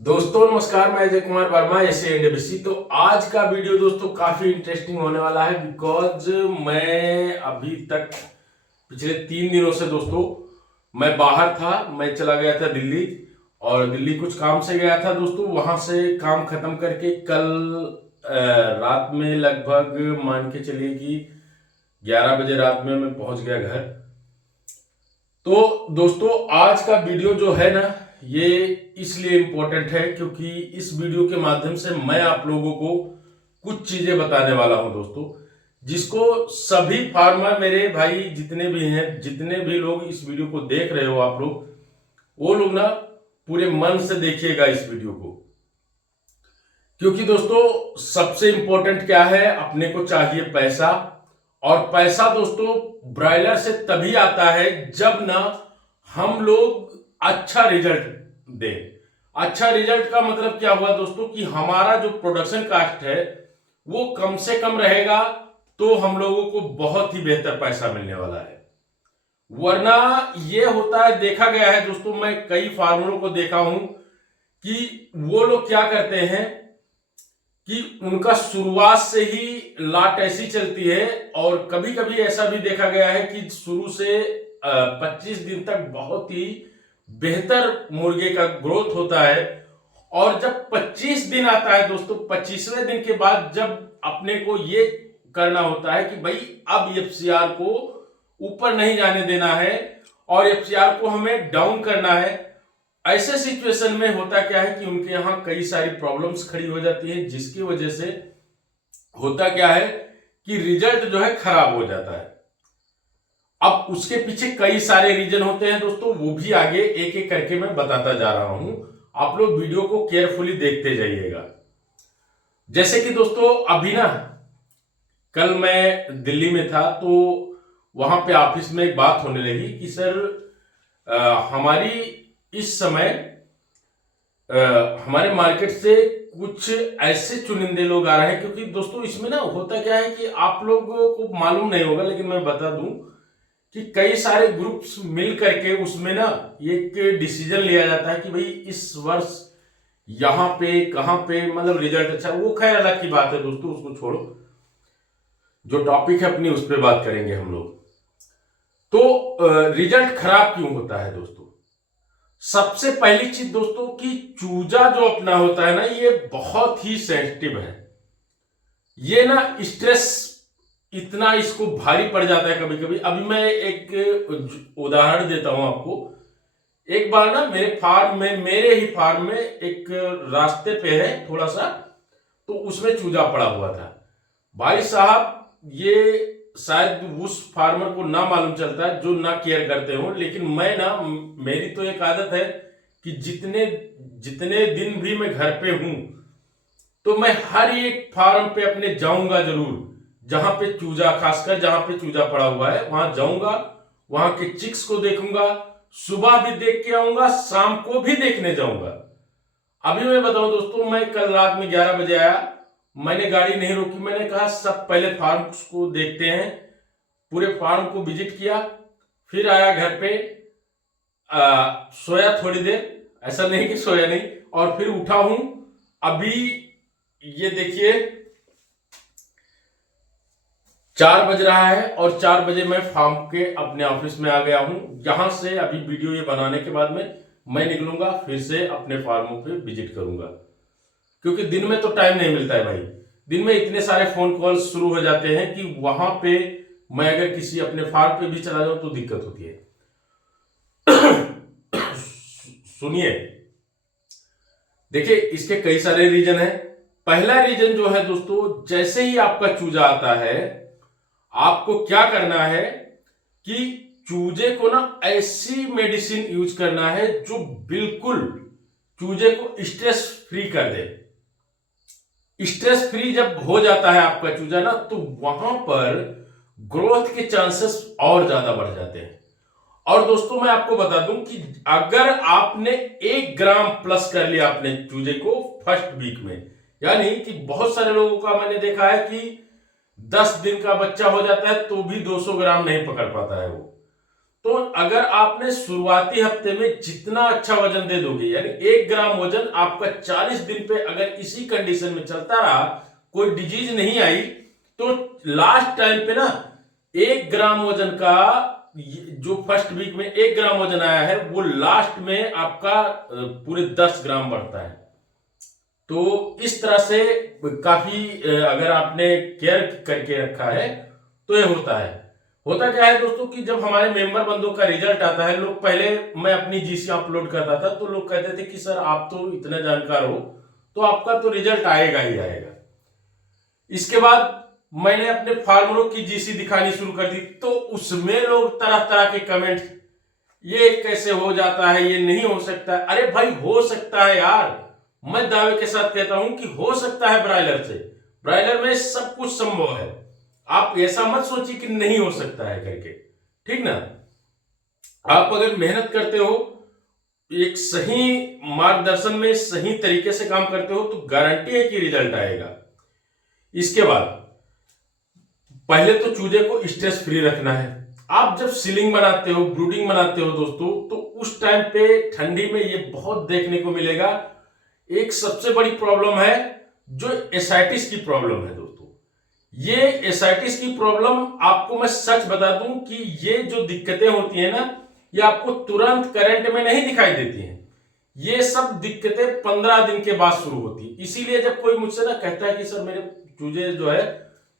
दोस्तों नमस्कार, मैं अजय कुमार वर्मा एनडीबीसी। तो आज का वीडियो दोस्तों काफी इंटरेस्टिंग होने वाला है बिकॉज मैं अभी तक पिछले 3 दिनों से दोस्तों मैं बाहर था। मैं चला गया था दिल्ली और दिल्ली कुछ काम से गया था दोस्तों। वहां से काम खत्म करके कल रात में लगभग मान के चलिए कि 11 बजे रात में मैं पहुंच गया घर। तो दोस्तों आज का वीडियो जो है ना, ये इसलिए इम्पोर्टेंट है क्योंकि इस वीडियो के माध्यम से मैं आप लोगों को कुछ चीजें बताने वाला हूं दोस्तों, जिसको सभी फार्मर मेरे भाई जितने भी हैं, जितने भी लोग इस वीडियो को देख रहे हो आप लोग, वो लोग ना पूरे मन से देखिएगा इस वीडियो को। क्योंकि दोस्तों सबसे इंपॉर्टेंट क्या है, अपने को चाहिए पैसा। और पैसा दोस्तों ब्रॉयलर से तभी आता है जब ना हम लोग अच्छा रिजल्ट दें। अच्छा रिजल्ट का मतलब क्या हुआ दोस्तों कि हमारा जो प्रोडक्शन कास्ट है वो कम से कम रहेगा, तो हम लोगों को बहुत ही बेहतर पैसा मिलने वाला है। वरना ये होता है, देखा गया है दोस्तों, मैं कई फार्मरों को देखा हूं कि वो लोग क्या करते हैं कि उनका शुरुआत से ही लाट ऐसी चलती है। और कभी कभी ऐसा भी देखा गया है कि शुरू से 25 दिन तक बहुत ही बेहतर मुर्गे का ग्रोथ होता है। और जब 25 दिन आता है दोस्तों, 25वें दिन के बाद जब अपने को ये करना होता है कि भाई अब एफसीआर को ऊपर नहीं जाने देना है और एफसीआर को हमें डाउन करना है, ऐसे सिचुएशन में होता क्या है कि उनके यहां कई सारी प्रॉब्लम्स खड़ी हो जाती है, जिसकी वजह से होता क्या है कि रिजल्ट जो है खराब हो जाता है। अब उसके पीछे कई सारे रीजन होते हैं दोस्तों, वो भी आगे एक एक करके मैं बताता जा रहा हूं। आप लोग वीडियो को केयरफुली देखते जाइएगा। जैसे कि दोस्तों अभी ना, कल मैं दिल्ली में था तो वहां पे ऑफिस में एक बात होने लगी कि सर हमारी इस समय हमारे मार्केट से कुछ ऐसे चुनिंदे लोग आ रहे हैं। क्योंकि दोस्तों इसमें ना होता क्या है कि आप लोगों को मालूम नहीं होगा, लेकिन मैं बता दूं कि कई सारे ग्रुप्स मिल करके उसमें ना एक डिसीजन लिया जाता है कि भाई इस वर्ष यहाँ पे कहाँ पे मतलब रिजल्ट अच्छा। वो खैर अलग की बात है दोस्तों, उसको छोड़ो। जो टॉपिक है अपनी उस पर बात करेंगे हम लोग। तो रिजल्ट खराब क्यों होता है दोस्तों? सबसे पहली चीज दोस्तों कि चूजा जो अपना होता है ना, ये बहुत ही सेंसिटिव है। ये ना स्ट्रेस इतना इसको भारी पड़ जाता है कभी कभी। अभी मैं एक उदाहरण देता हूं आपको। एक बार ना मेरे ही फार्म में एक रास्ते पे है थोड़ा सा, तो उसमें चूजा पड़ा हुआ था। भाई साहब, ये शायद उस फार्मर को ना मालूम चलता है जो ना केयर करते हो, लेकिन मैं ना, मेरी तो एक आदत है कि जितने जितने दिन भी मैं घर पे हूं तो मैं हर एक फार्म पे अपने जाऊंगा जरूर, जहां पे चूजा, खासकर जहां पे चूजा पड़ा हुआ है वहां जाऊंगा, वहां के चिक्स को देखूंगा, सुबह भी देख के आऊंगा, शाम को भी देखने जाऊंगा। अभी मैं बताऊं दोस्तों, मैं कल रात में 11 बजे आया, मैंने गाड़ी नहीं रोकी, मैंने कहा सब पहले फार्म को देखते हैं। पूरे फार्म को विजिट किया, फिर आया घर पे, सोया थोड़ी देर, ऐसा नहीं कि सोया नहीं, और फिर उठा हूं। अभी ये देखिए 4 बज रहा है और 4 बजे मैं फार्म के अपने ऑफिस में आ गया हूं। यहां से अभी वीडियो ये बनाने के बाद में मैं निकलूंगा, फिर से अपने फार्मों पे विजिट करूंगा। क्योंकि दिन में तो टाइम नहीं मिलता है भाई। दिन में इतने सारे फोन कॉल्स शुरू हो जाते हैं कि वहां पे मैं अगर किसी अपने फार्म पे भी चला जाऊं तो दिक्कत होती है। सुनिए, देखिए इसके कई सारे रीजन हैं। पहला रीजन जो है दोस्तों, जैसे ही आपका चूजा आता है, आपको क्या करना है कि चूजे को ना ऐसी मेडिसिन यूज करना है जो बिल्कुल चूजे को स्ट्रेस फ्री कर दे। स्ट्रेस फ्री जब हो जाता है आपका चूजा ना, तो वहां पर ग्रोथ के चांसेस और ज्यादा बढ़ जाते हैं। और दोस्तों मैं आपको बता दूं कि अगर आपने 1 ग्राम प्लस कर लिया अपने चूजे को फर्स्ट वीक में, यानी कि बहुत सारे लोगों का मैंने देखा है कि 10 दिन का बच्चा हो जाता है तो भी 200 ग्राम नहीं पकड़ पाता है वो। तो अगर आपने शुरुआती हफ्ते में जितना अच्छा वजन दे दोगे, यानी 1 ग्राम वजन आपका 40 दिन पे अगर इसी कंडीशन में चलता रहा, कोई डिजीज नहीं आई, तो लास्ट टाइम पे ना 1 ग्राम वजन का जो फर्स्ट वीक में 1 ग्राम वजन आया है, वो लास्ट में आपका पूरे 10 ग्राम बढ़ता है। तो इस तरह से काफी अगर आपने केयर करके रखा है तो ये होता है। होता क्या है दोस्तों कि जब हमारे मेंबर बंदों का रिजल्ट आता है, लोग पहले मैं अपनी जीसी अपलोड करता था तो लोग कहते थे कि सर आप तो इतने जानकार हो तो आपका तो रिजल्ट आएगा ही आएगा। इसके बाद मैंने अपने फार्मरों की जीसी दिखानी शुरू कर दी तो उसमें लोग तरह तरह के कमेंट, ये कैसे हो जाता है, ये नहीं हो सकता। अरे भाई हो सकता है यार, मैं दावे के साथ कहता हूं कि हो सकता है ब्रायलर से। ब्रायलर में सब कुछ संभव है, आप ऐसा मत सोचिए कि नहीं हो सकता है करके, ठीक ना। आप अगर मेहनत करते हो, एक सही मार्गदर्शन में सही तरीके से काम करते हो तो गारंटी है कि रिजल्ट आएगा। इसके बाद पहले तो चूजे को स्ट्रेस फ्री रखना है। आप जब सीलिंग बनाते हो, ब्रूडिंग बनाते हो दोस्तों, तो उस टाइम पे ठंडी में ये बहुत देखने को मिलेगा। एक सबसे बड़ी प्रॉब्लम है जो एसाइटिस की प्रॉब्लम है दोस्तों। ये एसाइटिस की प्रॉब्लम आपको मैं सच बता दूं कि ये जो दिक्कतें होती है ना, ये आपको तुरंत करंट में नहीं दिखाई देती हैं। ये सब दिक्कतें 15 दिन के बाद शुरू होती है। इसीलिए जब कोई मुझसे ना कहता है कि सर मेरे चूजे जो है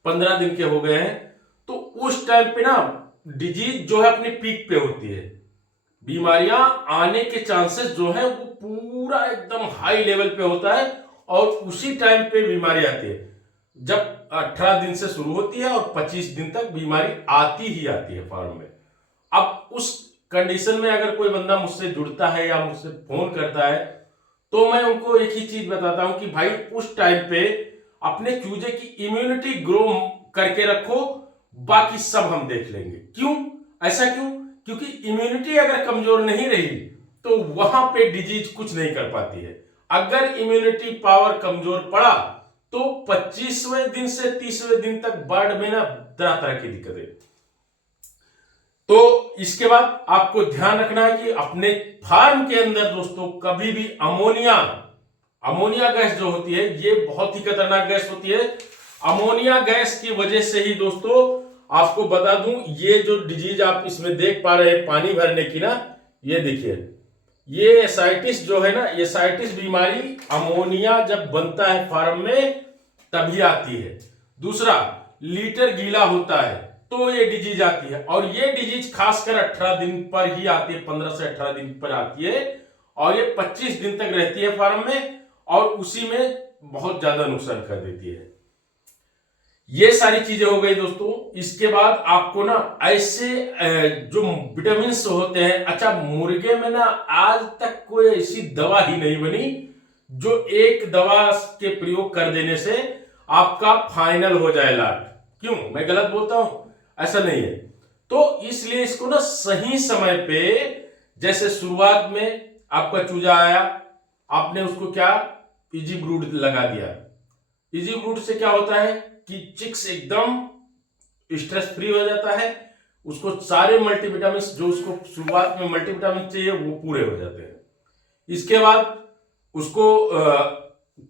15 दिन के हो गए हैं, तो उस टाइम पे ना डिजीज जो है अपनी पीक पे होती है। बीमारियां आने के चांसेस जो है वो पूरा एकदम हाई लेवल पे होता है और उसी टाइम पे बीमारी आती है। जब 18 दिन से शुरू होती है और 25 दिन तक बीमारी आती ही आती है फार्म में। अब उस कंडीशन में अगर कोई बंदा मुझसे जुड़ता है या मुझसे फोन करता है तो मैं उनको एक ही चीज बताता हूं कि भाई उस टाइम पे अपने चूजे की इम्यूनिटी ग्रो करके रखो, बाकी सब हम देख लेंगे। क्यों ऐसा क्यों? क्योंकि इम्यूनिटी अगर कमजोर नहीं रही तो वहां पे डिजीज कुछ नहीं कर पाती है। अगर इम्यूनिटी पावर कमजोर पड़ा तो 25वें दिन से 30वें दिन तक बर्ड में ना तरह तरह की दिक्कतें। तो इसके बाद आपको ध्यान रखना है कि अपने फार्म के अंदर दोस्तों कभी भी अमोनिया गैस जो होती है, ये बहुत ही खतरनाक गैस होती है। अमोनिया गैस की वजह से ही दोस्तों आपको बता दूं, ये जो डिजीज आप इसमें देख पा रहे हैं पानी भरने की ना, ये देखिए, ये एसाइटिस जो है ना, एसाइटिस बीमारी अमोनिया जब बनता है फार्म में तभी आती है। दूसरा, लीटर गीला होता है तो ये डिजीज आती है, और ये डिजीज खासकर 18 दिन पर ही आती है, 15 से 18 दिन पर आती है और ये 25 दिन तक रहती है फार्म में और उसी में बहुत ज्यादा नुकसान कर देती है। ये सारी चीजें हो गई दोस्तों। इसके बाद आपको ना ऐसे जो विटामिन होते हैं, अच्छा मुर्गे में ना आज तक कोई ऐसी दवा ही नहीं बनी जो एक दवा के प्रयोग कर देने से आपका फाइनल हो जाए लाट। क्यों मैं गलत बोलता हूं? ऐसा नहीं है। तो इसलिए इसको ना सही समय पे, जैसे शुरुआत में आपका चूजा आया, आपने उसको क्या इजी ब्रूड लगा दिया। इजी ब्रूड से क्या होता है कि चिक्स एकदम स्ट्रेस फ्री हो जाता है, उसको सारे मल्टीविटामिन जो उसको शुरुआत में मल्टीविटामिन चाहिए वो पूरे हो जाते हैं। इसके बाद उसको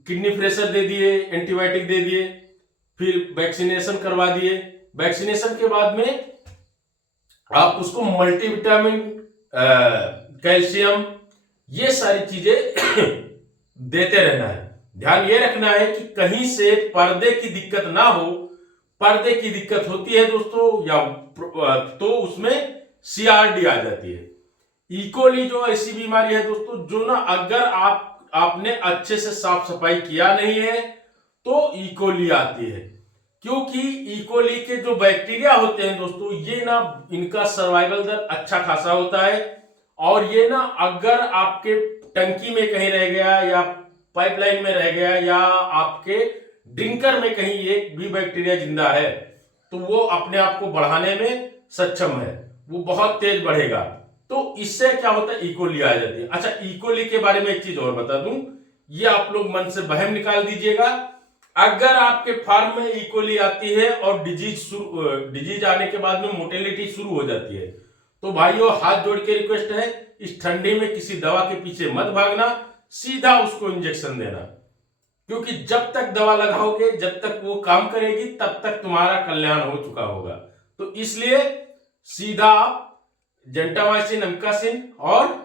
किडनी प्रेशर दे दिए, एंटीबायोटिक दे दिए, फिर वैक्सीनेशन करवा दिए। वैक्सीनेशन के बाद में आप उसको मल्टीविटामिन, कैल्शियम, ये सारी चीजें देते रहना है। ध्यान ये रखना है कि कहीं से पर्दे की दिक्कत ना हो। पर्दे की दिक्कत होती है दोस्तों या तो उसमें सीआरडी आ जाती है। इकोली जो ऐसी बीमारी है दोस्तों, जो ना अगर आपने अच्छे से साफ सफाई किया नहीं है तो इकोली आती है। क्योंकि इकोली के जो बैक्टीरिया होते हैं दोस्तों, ये ना इनका सर्वाइवल दर अच्छा खासा होता है, और ये ना अगर आपके टंकी में कहीं रह गया या पाइपलाइन में रह गया या आपके ड्रिंकर में कहीं एक भी बैक्टीरिया जिंदा है तो वो अपने आप को बढ़ाने में सक्षम है, वो बहुत तेज बढ़ेगा। तो इससे क्या होता है, इकोली आ जाती है। अच्छा, इकोली के बारे में एक चीज और बता दूं, ये आप लोग मन से वहम निकाल दीजिएगा। अगर आपके फार्म में इकोली आती है और डिजीज आने के बाद में मोर्टेलिटी शुरू हो जाती है तो भाइयों हाथ जोड़ के रिक्वेस्ट है, इस ठंडी में किसी दवा के पीछे मत भागना, सीधा उसको इंजेक्शन देना, क्योंकि जब तक दवा लगाओगे, जब तक वो काम करेगी, तब तक तुम्हारा कल्याण हो चुका होगा। तो इसलिए सीधा आप जेंटामाइसिन, अमीकासिन और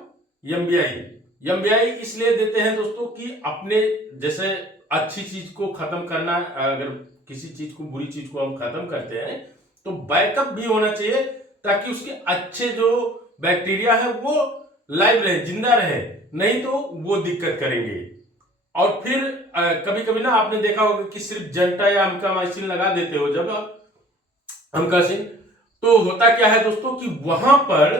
एमबीआई इसलिए देते हैं दोस्तों कि अपने जैसे अच्छी चीज को खत्म करना, अगर किसी चीज को, बुरी चीज को हम खत्म करते हैं तो बैकअप भी होना चाहिए, ताकि उसके अच्छे जो बैक्टीरिया है वो लाइव रहे, जिंदा रहे, नहीं तो वो दिक्कत करेंगे। और फिर कभी कभी ना आपने देखा होगा कि सिर्फ जेंटा या अमीकामाइसिन लगा देते हो जब आप, अमीकासिन, तो होता क्या है दोस्तों कि वहां पर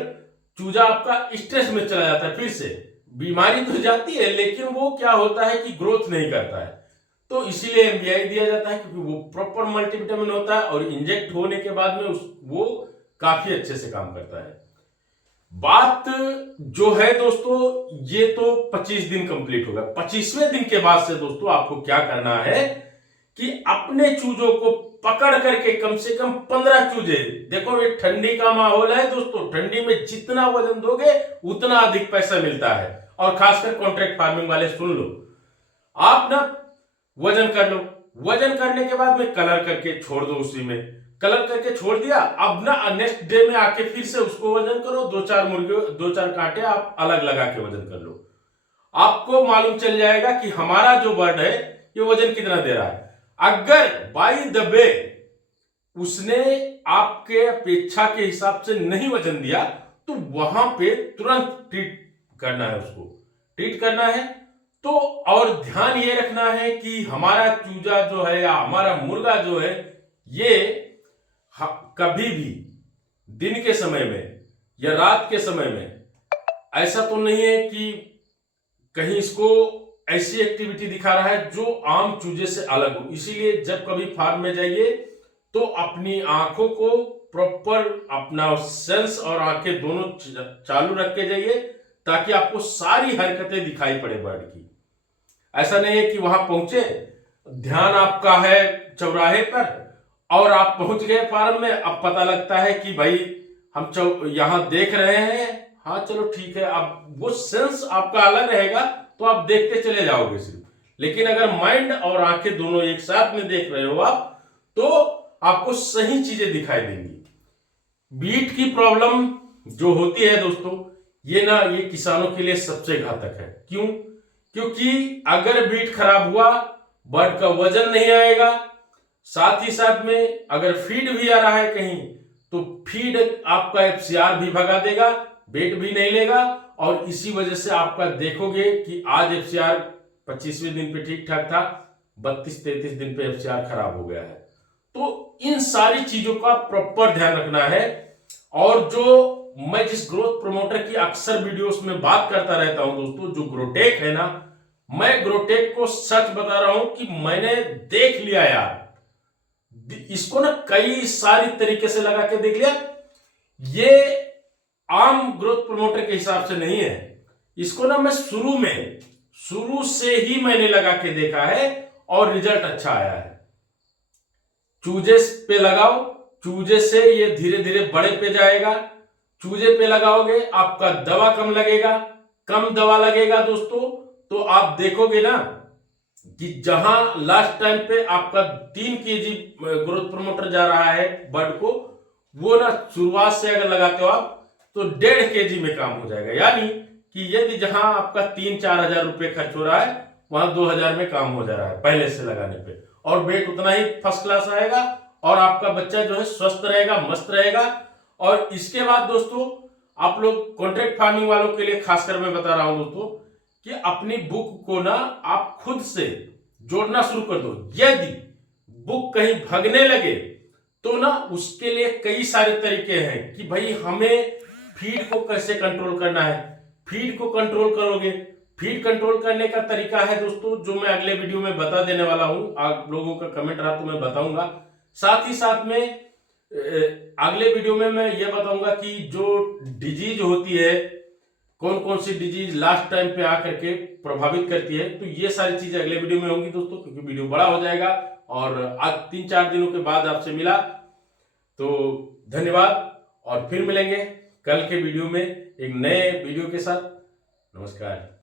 चूजा आपका स्ट्रेस में चला जाता है, फिर से बीमारी तो जाती है लेकिन वो क्या होता है कि ग्रोथ नहीं करता है। तो इसीलिए एमबीआई दिया जाता है, क्योंकि वो प्रॉपर मल्टीविटामिन होता है और इंजेक्ट होने के बाद में वो काफी अच्छे से काम करता है। बात जो है दोस्तों, ये तो 25 दिन कंप्लीट होगा। 25वें दिन के बाद से दोस्तों आपको क्या करना है कि अपने चूजों को पकड़ करके कम से कम 15 चूजे, देखो ये ठंडी का माहौल है दोस्तों, ठंडी में जितना वजन दोगे उतना अधिक पैसा मिलता है। और खासकर कॉन्ट्रैक्ट फार्मिंग वाले सुन लो, आप ना वजन कर लो, वजन करने के बाद में कलर करके छोड़ दो, उसी में कलर करके छोड़ दिया, अब ना नेक्स्ट डे में आके फिर से उसको वजन करो, 2-4 मुर्गे, 2-4 कांटे आप अलग लगा के वजन कर लो, आपको मालूम चल जाएगा कि हमारा जो बर्ड है ये वजन कितना दे रहा है। अगर बाय द वे उसने आपके अपेक्षा के हिसाब से नहीं वजन दिया तो वहां पे तुरंत ट्रीट करना है, उसको ट्रीट करना है। तो और ध्यान ये रखना है कि हमारा चूजा जो है या हमारा मुर्गा जो है ये कभी भी दिन के समय में या रात के समय में ऐसा तो नहीं है कि कहीं इसको ऐसी एक्टिविटी दिखा रहा है जो आम चूजे से अलग हो। इसीलिए जब कभी फार्म में जाइए तो अपनी आंखों को प्रॉपर, अपना सेंस और आंखें दोनों चालू रख के जाइए, ताकि आपको सारी हरकतें दिखाई पड़े बर्ड की। ऐसा नहीं है कि वहां पहुंचे, ध्यान आपका है चौराहे पर और आप पहुंच गए फार्म में, अब पता लगता है कि भाई हम यहां देख रहे हैं, हाँ चलो ठीक है, अब वो सेंस आपका अलग रहेगा तो आप देखते चले जाओगे सिर्फ। लेकिन अगर माइंड और आंखें दोनों एक साथ में देख रहे हो आप, तो आपको सही चीजें दिखाई देंगी। बीट की प्रॉब्लम जो होती है दोस्तों, ये किसानों के लिए सबसे घातक है। क्यों? क्योंकि अगर बीट खराब हुआ, बर्ड का वजन नहीं आएगा, साथ ही साथ में अगर फीड भी आ रहा है कहीं तो फीड आपका एफसीआर भी भगा देगा, वेट भी नहीं लेगा, और इसी वजह से आपका देखोगे कि आज एफसीआर 25वें दिन पे ठीक ठाक था, 32-33 दिन पे एफसीआर खराब हो गया है। तो इन सारी चीजों का प्रॉपर ध्यान रखना है। और जो मैं जिस ग्रोथ प्रमोटर की अक्सर वीडियोस में बात करता रहता हूं दोस्तों, जो ग्रोटेक है ना, मैं ग्रोटेक को सच बता रहा हूं कि मैंने देख लिया यार, इसको ना कई सारी तरीके से लगा के देख लिया। ये आम ग्रोथ प्रमोटर के हिसाब से नहीं है, इसको ना मैं शुरू से ही मैंने लगा के देखा है और रिजल्ट अच्छा आया है। चूजे पे लगाओ, चूजे से ये धीरे धीरे बड़े पे जाएगा, चूजे पे लगाओगे आपका दवा कम लगेगा, कम दवा लगेगा दोस्तों, तो आप देखोगे ना कि जहां लास्ट टाइम पे आपका 3 kg ग्रोथ प्रमोटर जा रहा है बर्ड को, वो ना शुरुआत से अगर लगाते हो आप तो 1.5 kg में काम हो जाएगा। यानी कि यदि जहां आपका 3-4 हजार रुपए खर्च हो रहा है, वहां 2000 में काम हो जा रहा है पहले से लगाने पे, और वेट उतना ही फर्स्ट क्लास आएगा और आपका बच्चा जो है स्वस्थ रहेगा, मस्त रहेगा। और इसके बाद दोस्तों आप लोग कॉन्ट्रैक्ट फार्मिंग वालों के लिए खासकर मैं बता रहा हूं दोस्तों कि अपनी बुक को ना आप खुद से जोड़ना शुरू कर दो। यदि बुक कहीं भगने लगे तो ना उसके लिए कई सारे तरीके हैं कि भाई हमें फीड को कैसे कंट्रोल करना है। फीड को कंट्रोल करोगे, फीड कंट्रोल करने का तरीका है दोस्तों जो मैं अगले वीडियो में बता देने वाला हूं। आप लोगों का कमेंट रहा तो मैं बताऊंगा। साथ ही साथ में अगले वीडियो में मैं ये बताऊंगा कि जो डिजीज होती है, कौन कौन सी डिजीज लास्ट टाइम पे आकर के प्रभावित करती है, तो ये सारी चीजें अगले वीडियो में होंगी दोस्तों, क्योंकि वीडियो बड़ा हो जाएगा और आज 3-4 दिनों के बाद आपसे मिला। तो धन्यवाद और फिर मिलेंगे। कल के वीडियो में एक नए वीडियो के साथ। नमस्कार।